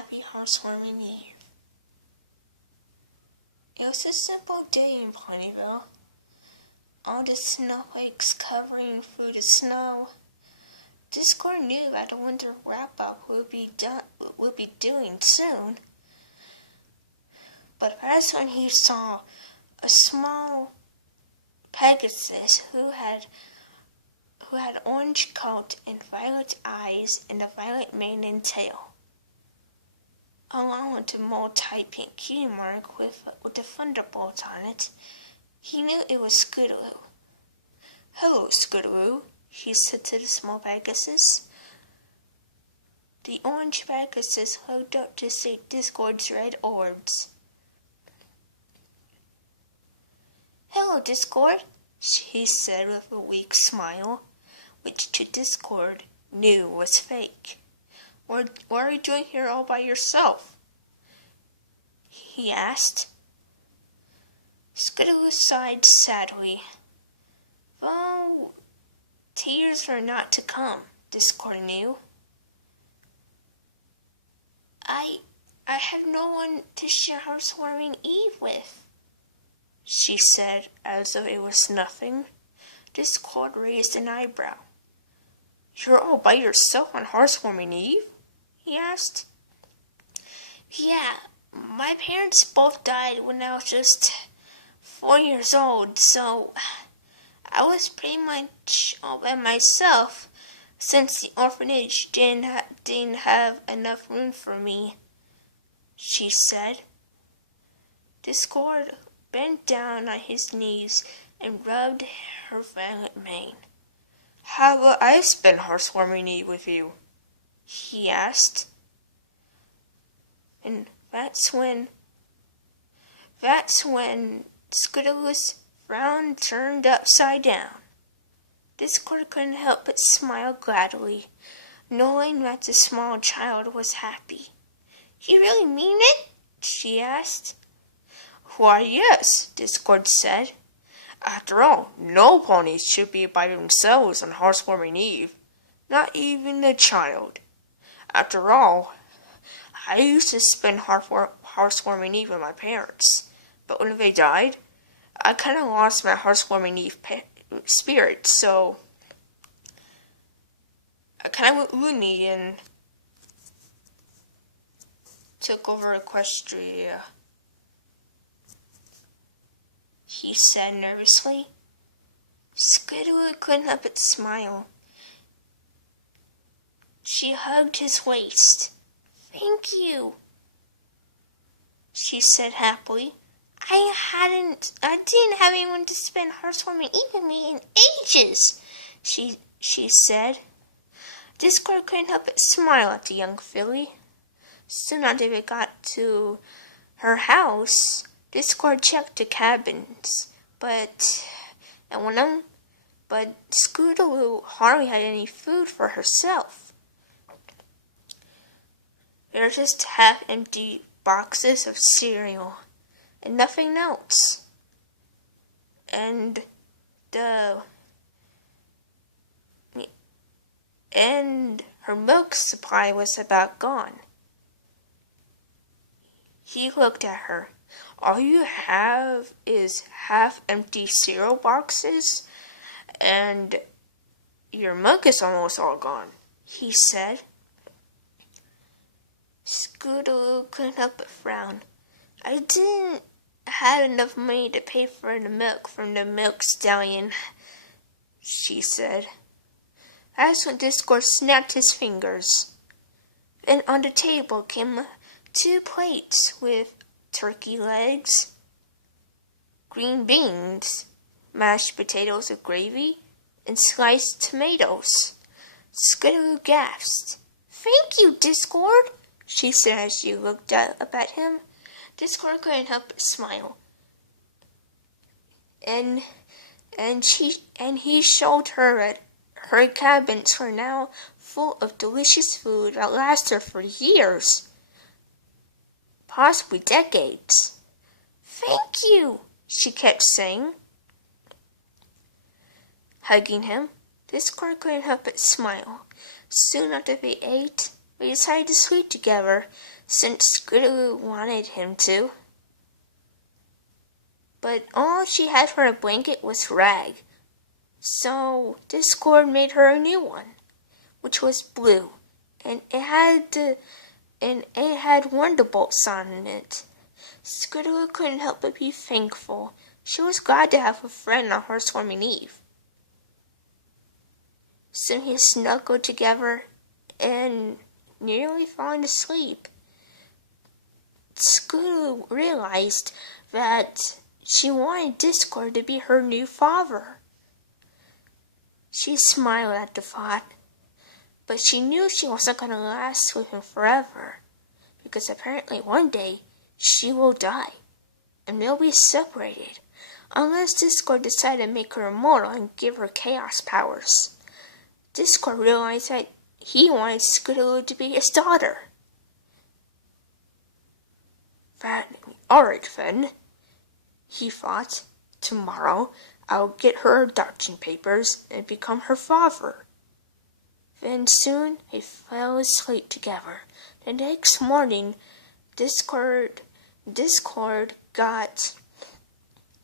happy housewarming Eve. It was a simple day in Ponyville. All the snowflakes covering through the snow. Discord knew that the winter wrap-up would be doing soon. But that's when he saw a small Pegasus who had orange coat and violet eyes and a violet mane and tail, along with a multi-pink key mark with a thunderbolt on it. He knew it was Scootaloo. "Hello, Scootaloo," he said to the small Pegasus. The orange Pegasus looked up to see Discord's red orbs. "Hello, Discord," he said with a weak smile, which to Discord knew was fake. What are you doing here all by yourself?" he asked. Scootaloo sighed sadly. "Oh, tears are not to come," Discord knew. I have no one to share housewarming Eve with," she said, as though it was nothing. Discord raised an eyebrow. "You're all by yourself on housewarming Eve?" he asked. "Yeah, my parents both died when I was just 4 years old, so I was pretty much all by myself since the orphanage didn't have enough room for me," she said. Discord bent down on his knees and rubbed her violet mane. "How about I spend housewarming Eve with you?" he asked. And that's when Scootaloo's frown turned upside down. Discord couldn't help but smile gladly, knowing that the small child was happy. "You really mean it?" she asked. "Why, yes," Discord said. "After all, no ponies should be by themselves on housewarming Eve, not even a child. After all, I used to spend housewarming Eve with my parents, but when they died, I kind of lost my housewarming Eve spirit, so I kind of went loony and took over Equestria," he said nervously. Scootaloo couldn't help but smile. She hugged his waist. "Thank you," she said happily. I didn't have anyone to spend housewarming Eve with me in ages," she said. Discord couldn't help but smile at the young filly. Soon after they got to her house, Discord checked the cabins, but Scootaloo hardly had any food for herself. There were just half-empty boxes of cereal and nothing else. And her milk supply was about gone. He looked at her. "All you have is half-empty cereal boxes, and your milk is almost all gone," he said. Scootaloo couldn't help but frown. "I didn't have enough money to pay for the milk from the milk stallion," she said. That's when Discord snapped his fingers. Then on the table came 2 plates with turkey legs, green beans, mashed potatoes with gravy, and sliced tomatoes. Scootaloo gasped. "Thank you, Discord," she said as she looked up at him. Discord couldn't help but smile. And he showed her that her cabins were now full of delicious food that lasted her for years, possibly decades. "Thank you," she kept saying. Hugging him, Discord couldn't help but smile. Soon after they ate, They decided to sleep together since Scootaloo wanted him to. But all she had for a blanket was rag, so Discord made her a new one, which was blue, and it had wonderbolts on it. Scootaloo couldn't help but be thankful. She was glad to have a friend on her swarming eve. Soon he snuggled together and nearly falling asleep. Scootaloo realized that she wanted Discord to be her new father. She smiled at the thought, but she knew she wasn't going to last with him forever, because apparently one day she will die, and they'll be separated, unless Discord decided to make her immortal and give her chaos powers. Discord realized that he wanted Scootaloo to be his daughter. Alright then, he thought, tomorrow I'll get her adoption papers and become her father. Then soon they fell asleep together. The next morning, Discord got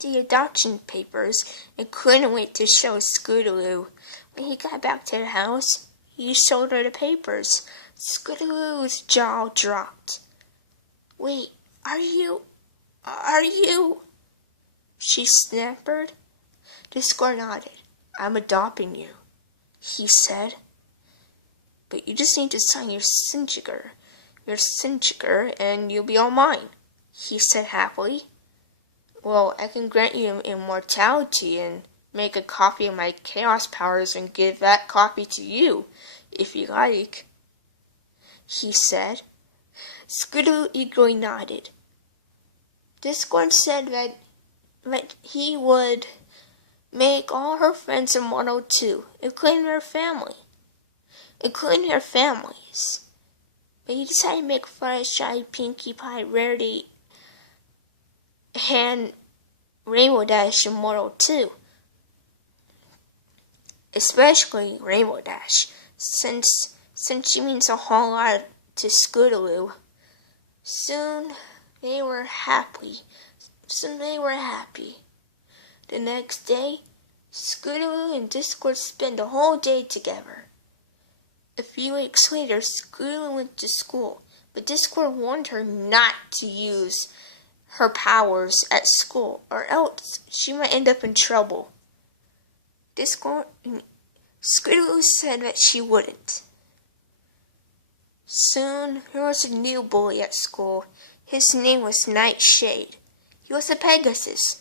the adoption papers and couldn't wait to show Scootaloo. When he got back to the house, he showed her the papers. Scootaloo's jaw dropped. "Wait, are you? She snappered. Discord nodded. "I'm adopting you," he said. "But you just need to sign your signature, and you'll be all mine," he said happily. "Well, I can grant you immortality and make a copy of my chaos powers and give that copy to you, if you like," he said. Scootaloo eagerly nodded. Discord said that he would make all her friends immortal too, including their families. But he decided to make Fluttershy, Pinkie Pie, Rarity, and Rainbow Dash immortal too. Especially Rainbow Dash, since she means a whole lot to Scootaloo. Soon they were happy. The next day, Scootaloo and Discord spent the whole day together. A few weeks later, Scootaloo went to school, but Discord warned her not to use her powers at school, or else she might end up in trouble. Scootaloo said that she wouldn't. Soon, there was a new bully at school. His name was Nightshade. He was a Pegasus,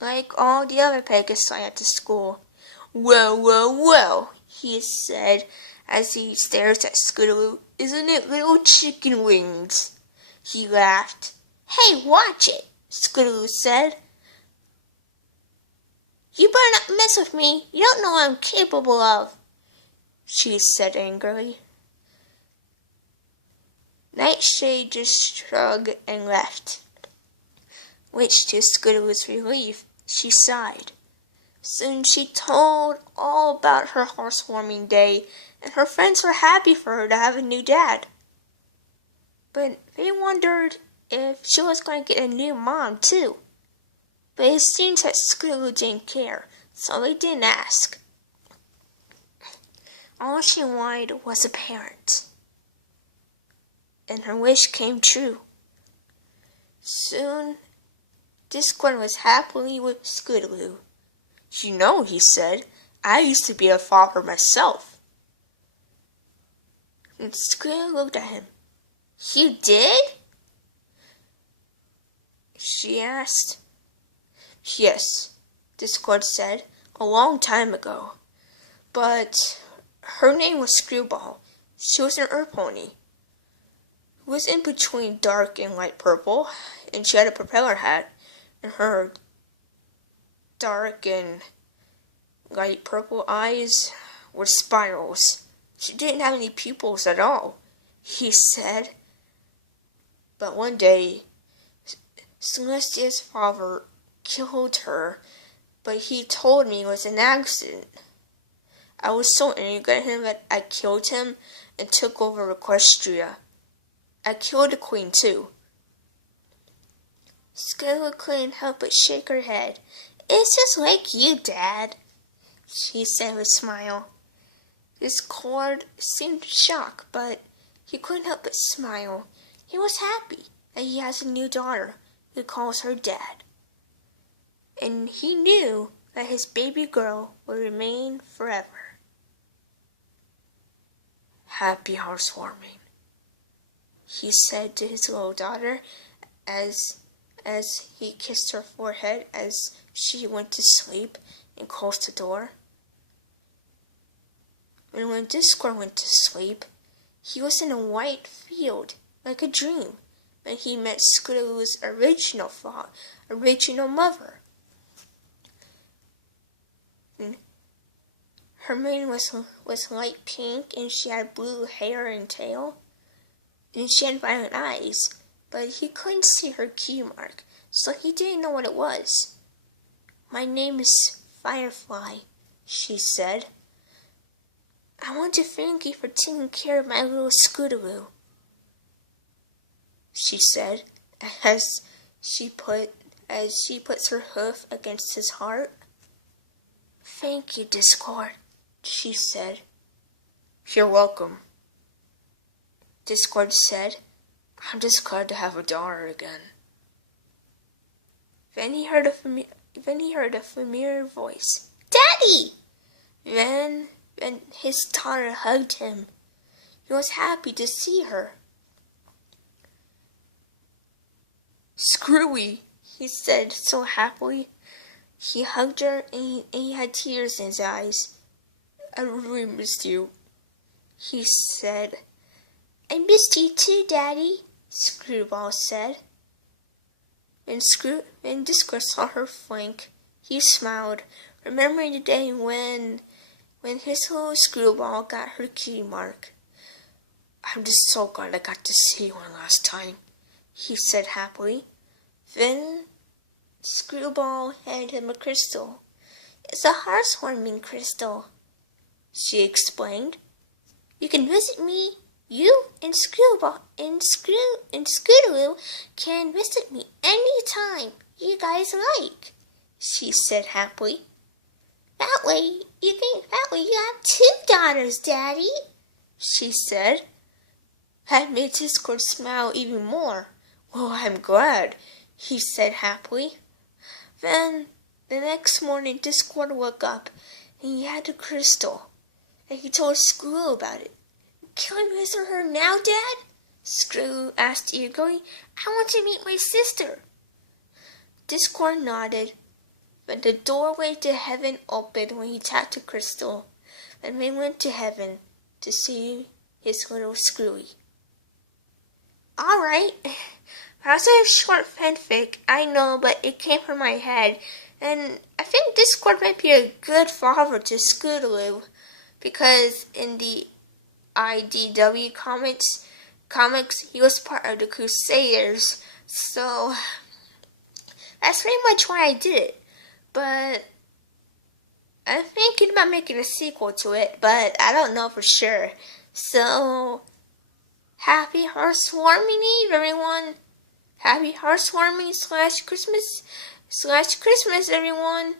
like all the other Pegasi at the school. Well, he said as he stared at Scootaloo. "Isn't it little chicken wings?" He laughed. "Hey, watch it," Scootaloo said. "You better not mess with me. You don't know what I'm capable of," she said angrily. Nightshade just shrugged and left, which to Scootaloo's relief, she sighed. Soon she told all about her housewarming day, and her friends were happy for her to have a new dad. But they wondered if she was going to get a new mom too. But it seems that Scootaloo didn't care, so they didn't ask. All she wanted was a parent, and her wish came true. Soon, Discord was happily with Scootaloo. "You know," he said, "I used to be a father myself." And Scootaloo looked at him. "You did?" she asked. "Yes," Discord said, "a long time ago. But her name was Screwball. She was an everypony. It was in between dark and light purple, and she had a propeller hat, and her dark and light purple eyes were spirals. She didn't have any pupils at all," he said. "But one day, Celestia's father killed her, but he told me it was an accident. I was so angry at him that I killed him, and took over Equestria. I killed the queen too. Scootaloo couldn't help but shake her head. It's just like you, Dad, she said with a smile. Discord seemed shocked, but he couldn't help but smile. He was happy that he has a new daughter who calls her Dad. And he knew that his baby girl would remain forever. Happy housewarming, he said to his little daughter as he kissed her forehead as she went to sleep and closed the door. And when Discord went to sleep, he was in a white field like a dream when he met Scootaloo's original mother. And her mane was light pink, and she had blue hair and tail, and she had violet eyes, but he couldn't see her key mark, so he didn't know what it was. My name is Firefly, she said. I want to thank you for taking care of my little Scootaloo, she said, as she puts her hoof against his heart. Thank you, Discord, she said. You're welcome, Discord said. I'm just glad to have a daughter again. Then he heard a familiar voice. Daddy! Then his daughter hugged him. He was happy to see her. Screwy, he said so happily. He hugged her and he had tears in his eyes. I really missed you, he said. I missed you too, Daddy, Screwball said. When Discord saw her flank, he smiled, remembering the day when his little Screwball got her key mark. I'm just so glad I got to see one last time, he said happily. Then Screwball handed him a crystal. It's a heartwarming crystal, she explained. You can visit me. You and Scootaloo can visit me anytime you guys like, she said happily. That way you have 2 daughters, Daddy, she said. That made Discord smile even more. Well, I'm glad, he said happily. Then the next morning Discord woke up and he had the crystal, and he told Scootaloo about it. Can I visit her now, Dad? Scootaloo asked eagerly. I want to meet my sister. Discord nodded, but the doorway to heaven opened when he tapped the crystal, and they went to heaven to see his little Screwy. Alright, that's a short fanfic, I know, but it came from my head, and I think Discord might be a good father to Scootaloo, because in the IDW comics, he was part of the Crusaders, so that's pretty much why I did it. But I'm thinking about making a sequel to it, but I don't know for sure. So, happy housewarming Eve, everyone. Happy housewarming / Christmas, everyone.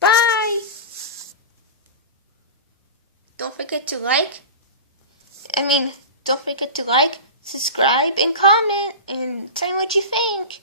Bye. Don't forget to subscribe and comment and tell me what you think.